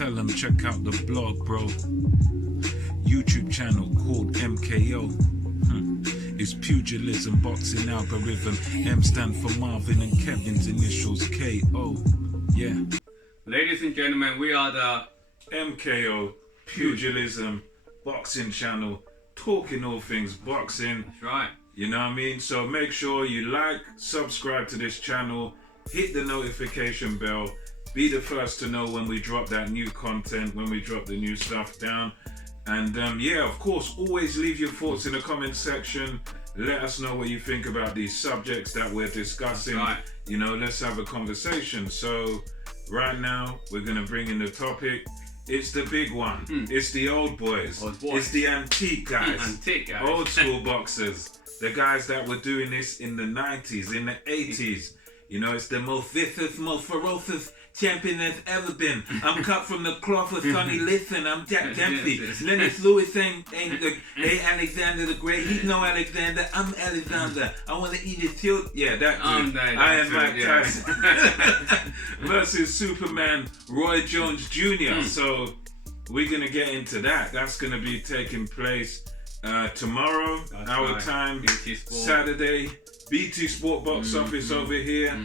tell them check out the blog, bro. YouTube channel called MKO. It's pugilism, boxing algorithm. M stand for Marvin and Kevin's initials KO. Yeah. Ladies and gentlemen, we are the MKO pugilism boxing channel, talking all things boxing. That's right. You know what I mean? So make sure you like, subscribe to this channel, hit the notification bell, be the first to know when we drop that new content, when we drop the new stuff down. And yeah, of course, always leave your thoughts in the comment section. Let us know what you think about these subjects that we're discussing. Right. You know, let's have a conversation. So right now, we're going to bring in the topic. It's the big one. It's the old boys. It's the antique guys. Antique guys. Old school boxers. The guys that were doing this in the 90s, in the 80s. You know, it's the most vicious, most ferocious champion that's ever been. I'm cut from the cloth of Sonny Liston. I'm Jack Dempsey. Lennox Lewis ain't Alexander the Great. He's no Alexander. I'm Alexander. I want to eat his children. Yeah, that dude. I am Mike Tyson. Versus Superman Roy Jones Jr. So we're going to get into that. That's going to be taking place tomorrow, our time, Saturday. BT Sport box office over here.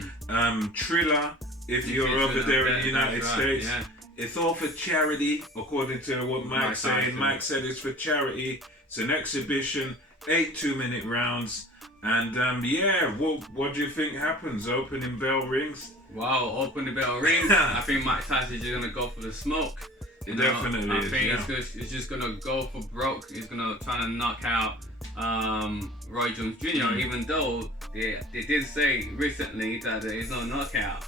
Triller, if you're over there in the United States. Yeah. It's all for charity, according to what Mike's saying. Mike said it's for charity. It's an exhibition, 8 2-minute rounds. And yeah, what do you think happens? Opening bell rings? Wow, opening bell rings. I think Mike Tyson is just going to go for the smoke. Definitely. I think it's just going to go for broke. He's going to try to knock out Roy Jones Jr. Even though they did say recently that there is no knockout.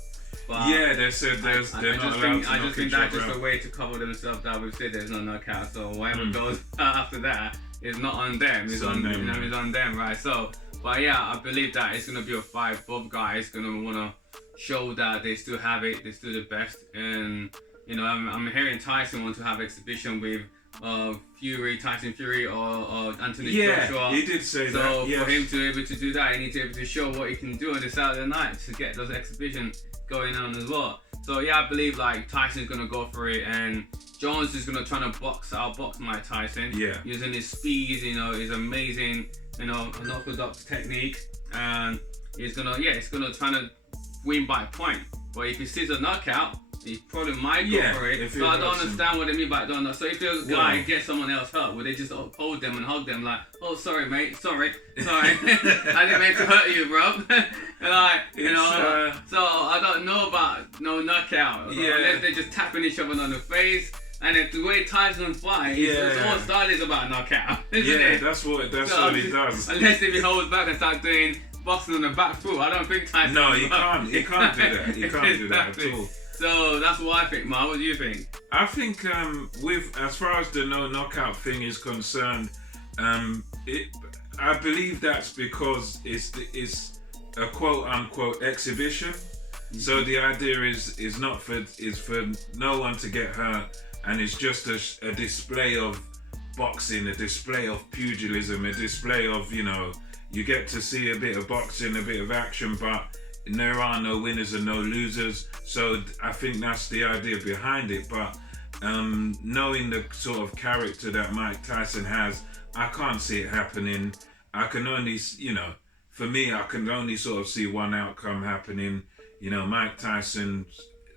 But yeah, they said they're not allowed to I just think that's just a way to cover themselves that we've said there's no knockout. So whatever goes after that is not on them. It's on them. It's on them, right? So, but yeah, I believe that it's gonna be a fight. Both guys gonna wanna show that they still have it. They're still the best. And you know, I'm hearing Tyson want to have exhibition with Tyson Fury or Anthony Joshua. He did say that. So for him to be able to do that, he needs to be able to show what he can do on the Saturday night to get those exhibitions going on as well. So yeah, I believe like Tyson's gonna go for it, and Jones is gonna try to outbox Mike Tyson. Yeah. Using his speed, you know, his amazing, you know, unorthodox technique, and he's gonna try to win by a point. But if he sees a knockout, he probably might go for it. So I don't understand what they mean by don't. So if the guy gets someone else hurt, would they just hold them and hug them like, oh sorry mate, sorry, I didn't mean to hurt you, bro. And like, you know, so I don't know about no knockout. Unless they're just tapping each other on the face. And if the way Tyson fights, his whole style is about knockout. Isn't that's what he does. Unless if he holds back and starts doing boxing on the back foot, I don't think Tyson. No, he can't do that. He can't do that at all. So that's what I think, Ma. What do you think? I think with as far as the no knockout thing is concerned, I believe that's because it's a quote unquote exhibition. So the idea is for no one to get hurt, and it's just a display of boxing, a display of pugilism, a display of, you know, you get to see a bit of boxing, a bit of action, but there are no winners and no losers. So I think that's the idea behind it. But knowing the sort of character that Mike Tyson has, I can't see it happening. I can only, you know, for me, I can only sort of see one outcome happening. You know, Mike Tyson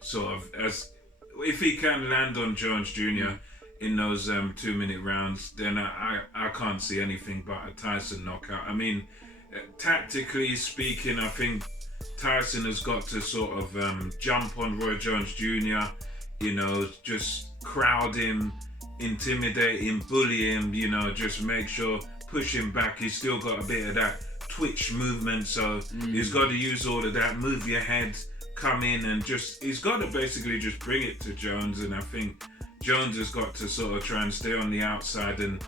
sort of, as if he can land on Jones Jr. in those 2-minute rounds, then I can't see anything but a Tyson knockout. I mean, tactically speaking, I think Tyson has got to sort of jump on Roy Jones Jr., you know, just crowd him, intimidate him, bully him, you know, just make sure, push him back. He's still got a bit of that twitch movement, so he's got to use all of that, move your head, come in, and he's got to basically just bring it to Jones. And I think Jones has got to sort of try and stay on the outside and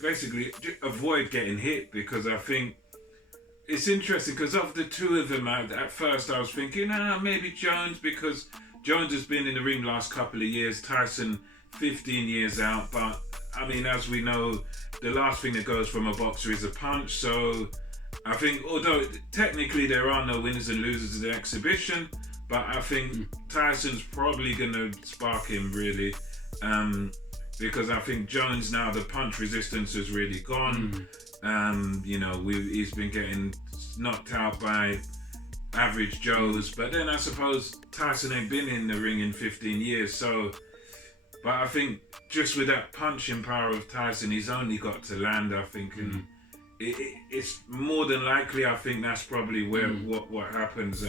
basically avoid getting hit, because I think it's interesting, because of the two of them, at first I was thinking, maybe Jones, because Jones has been in the ring last couple of years, Tyson 15 years out, but I mean, as we know, the last thing that goes from a boxer is a punch. So I think, although technically there are no winners and losers in the exhibition, but I think Tyson's probably gonna spark him really, because I think Jones now the punch resistance has really gone. You know, he's been getting knocked out by average Joes, but then I suppose Tyson ain't been in the ring in 15 years, so. But I think just with that punching power of Tyson, he's only got to land, I think, and it's more than likely. I think that's probably where what happens.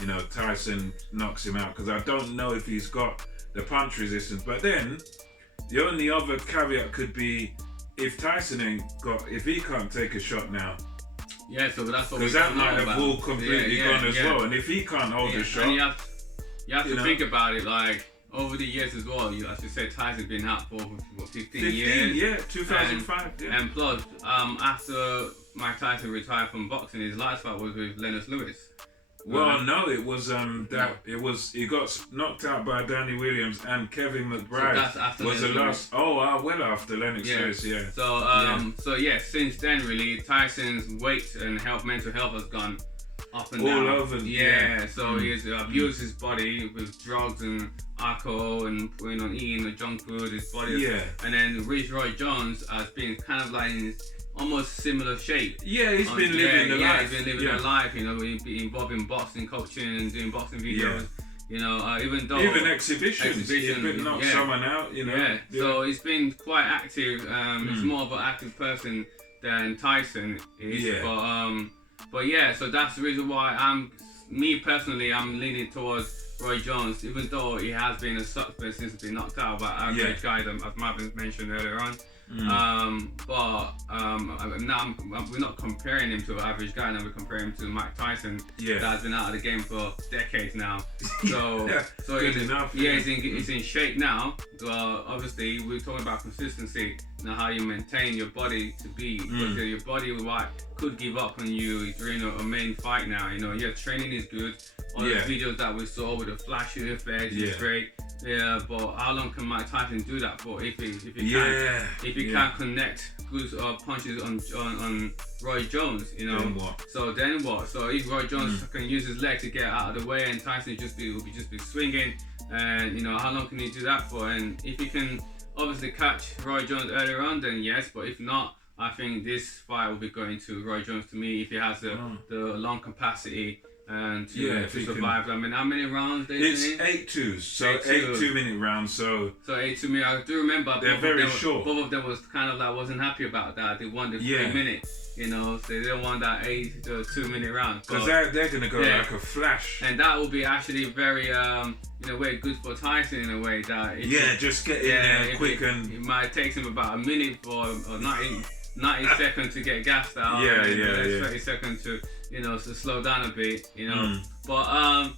You know, Tyson knocks him out because I don't know if he's got the punch resistance. But then the only other caveat could be if Tyson if he can't take a shot now. Yeah, so that's what because that might have all completely gone as well. And if he can't hold a shot, and you have to think about it like. Over the years as well, as you said, Tyson's been out for 15 years. Yeah, 2005. And plus, after Mike Tyson retired from boxing, his last fight was with Lennox Lewis. Well, no, it was he got knocked out by Danny Williams and Kevin McBride. So that's after was the last. Well after Lennox Lewis, yeah. So since then, really, Tyson's weight and mental health has gone up and down. All over. So he's abused his body with drugs and alcohol and eating the junk food. His body. And then Roy Jones has been kind of like in almost similar shape. Yeah, he's been living the life. He's been living the life. You know, he's involved in boxing coaching and doing boxing videos. You know, even exhibitions. He's been knocked someone out. You know. So he's been quite active. He's more of an active person than Tyson is. But yeah, so that's the reason why I'm leaning towards Roy Jones, even though he has been a suspect since he's been knocked out by average guys, as Marvin mentioned earlier on. We're not comparing him to an average guy now, we're comparing him to Mike Tyson that has been out of the game for decades now. So he's in shape now. Obviously we're talking about consistency and how you maintain your body to be, because your body could give up on you during a main fight now. You know, training is good. All the videos that we saw with the flashy effects is great. Yeah, but how long can Mike Tyson do that for if he can't connect good punches on Roy Jones, you know? Then what? So if Roy Jones can use his leg to get out of the way and Tyson will just be swinging, and you know, how long can he do that for? And if he can obviously catch Roy Jones earlier on, then yes, but if not, I think this fight will be going to Roy Jones to me if he has the lung capacity and to survive. I mean, how many rounds it's 8-2s, so 8 2-minute rounds. So 8 2 minutes. I do remember they're very short. Both of them was kind of like wasn't happy about that. They wanted 3 minutes, you know, so they didn't want that 8 to 2 minute round. Because they're gonna go like a flash. And that will be actually very in a way good for Tyson in a way that just get in there quick and it might take him about a minute or 90 seconds to get gassed out. 30 seconds to to slow down a bit, you know. But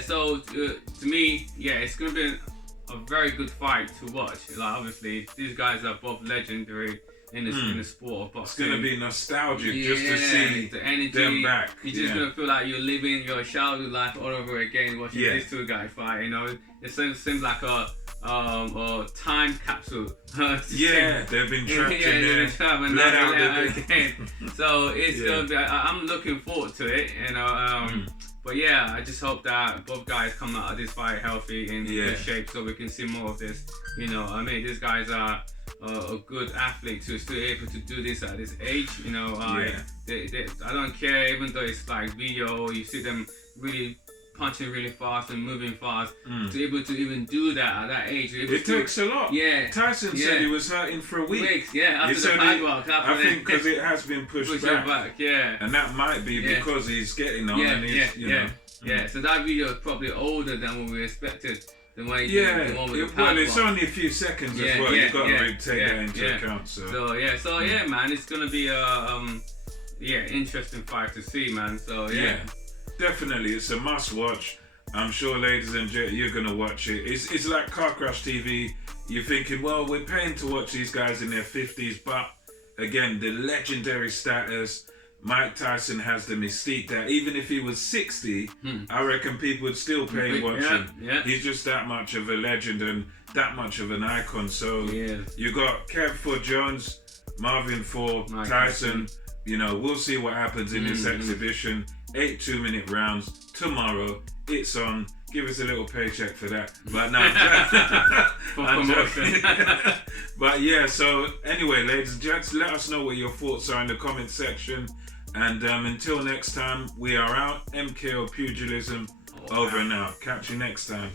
so to me, it's gonna be a very good fight to watch. Like obviously, these guys are both legendary in the sport of boxing. It's gonna be nostalgic just to see the energy, them back. You're just gonna feel like you're living your childhood life all over again watching these two guys fight. You know, it seems like a time capsule. They've been trapped in there. Let out again. So it's gonna be. I'm looking forward to it. You know. But I just hope that both guys come out of this fight healthy and in good shape, so we can see more of this. You know, I mean, these guys are a good athlete who's still able to do this at this age. You know, I don't care, even though it's like video, you see them really punching really fast and moving fast, to be able to even do that at that age. It takes a lot. Tyson said he was hurting for a week. After the padlock. I think because it has been pushed back. And that might be because he's getting on and he's, you know. So that video is probably older than what we expected. The one with the padlock. Well, it's only a few seconds as well. You've got to take that into account. So man, it's gonna be a interesting fight to see, man. So definitely, it's a must-watch. I'm sure, ladies and gentlemen, you're gonna watch it. It's like Car Crash TV. You're thinking, well, we're paying to watch these guys in their 50s, but again, the legendary status. Mike Tyson has the mystique that even if he was 60, I reckon people would still pay and watch him. He's just that much of a legend and that much of an icon. So you got Kev for Jones, Marvin for Tyson. You know, we'll see what happens in this exhibition. 8 2-minute rounds tomorrow. it's on. Give us a little paycheck for that. But no, For I'm promotion. joking. But yeah, so anyway, ladies and gents, let us know what your thoughts are in the comment section. And until next time, we are out. MKO Pugilism, over and out. Catch you next time.